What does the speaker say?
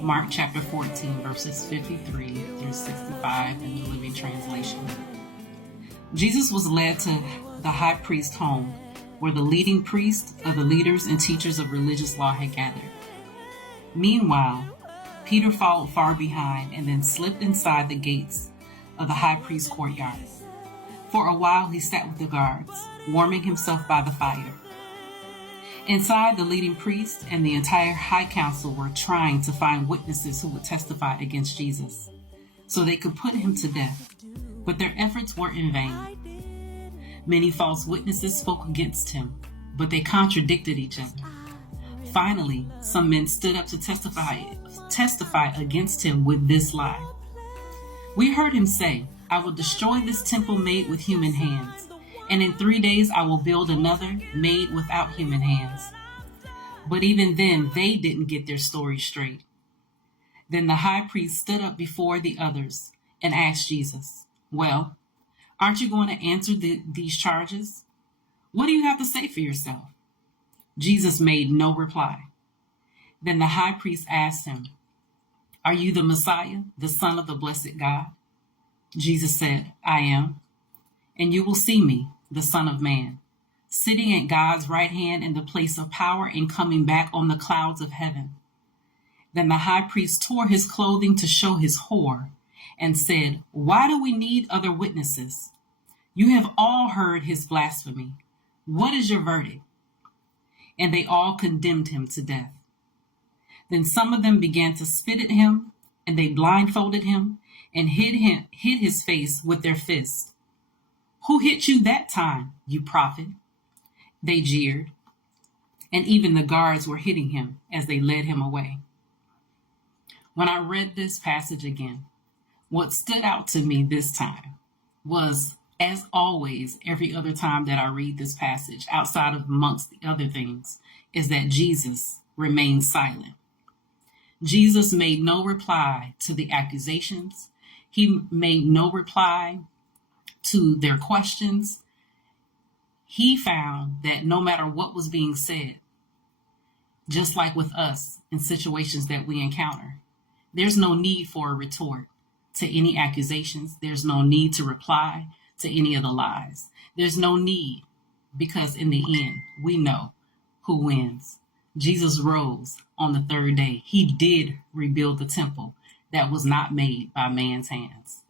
Mark chapter 14, verses 53 through 65 in the Living Translation. Jesus was led to the high priest's home, where the leading priests of the leaders and teachers of religious law had gathered. Meanwhile, Peter followed far behind and then slipped inside the gates of the high priest's courtyard. For a while he sat with the guards, warming himself by the fire. Inside, the leading priest and the entire high council were trying to find witnesses who would testify against Jesus, so they could put him to death. But their efforts were in vain. Many false witnesses spoke against him, but they contradicted each other. Finally, some men stood up to testify against him with this lie. We heard him say, "I will destroy this temple made with human hands, and in 3 days I will build another made without human hands." But even then, they didn't get their story straight. Then the high priest stood up before the others and asked Jesus, "Well, aren't you going to answer these charges? What do you have to say for yourself?" Jesus made no reply. Then the high priest asked him, "Are you the Messiah, the Son of the blessed God?" Jesus said, "I am. And you will see me, the Son of Man, sitting at God's right hand in the place of power and coming back on the clouds of heaven." Then the high priest tore his clothing to show his horror and said, "Why do we need other witnesses? You have all heard his blasphemy. What is your verdict?" And they all condemned him to death. Then some of them began to spit at him, and they blindfolded him and hid his face with their fists. "Who hit you that time, you prophet?" They jeered, and even the guards were hitting him as they led him away. When I read this passage again, what stood out to me this time was, as always, every other time that I read this passage, outside of amongst the other things, is that Jesus remained silent. Jesus made no reply to the accusations. He made no reply to their questions. He found that no matter what was being said, just like with us in situations that we encounter, there's no need for a retort to any accusations. There's no need to reply to any of the lies. There's no need, because in the end, we know who wins. Jesus rose on the third day. He did rebuild the temple that was not made by man's hands.